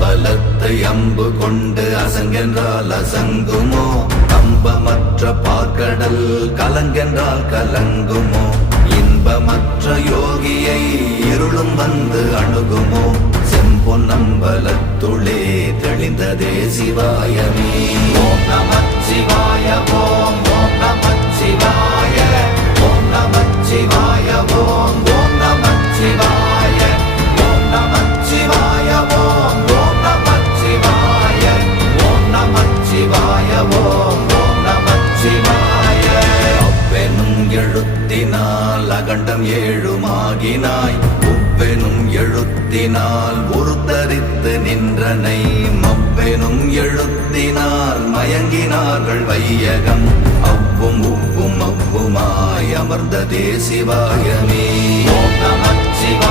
அம்பலத்தை அம்பு கொண்டு அசங்கென்றால் அசங்குமோ? கம்பமற்ற பார்க்கடல் கலங்கென்றால் கலங்குமோ? இன்பமற்ற யோகியை இருளும் வந்து அணுகுமோ? செம்பொன்னம்பலத்துளே தெளிந்ததே சிவாயமே. ஓம் நமச்சிவாய ஓம் ஓம் நமச்சிவாய ஓம் நமச்சிவாய ஓம் ஓம் நமச்சிவாய ஓம் நமச்சிவாய ஓம் ஓம் நமச்சிவாய ஓம் நமச்சிவாய ஓம் ஓம் நமச்சிவாய. அவ்வெனும் எழுத்தினால் அகண்டம் ஏழுமாகினாய், உவ்வெனும் எழுத்தினால் உருத்தரித்து நின்றனை, மவ்வெனும் எழுத்தினால் மயங்கினார்கள் வையகம். அவ்வும் உவ்வும் அவ்வுமாய் அமர்ந்ததே சிவாயமே. ஓம் நமச்சிவாய.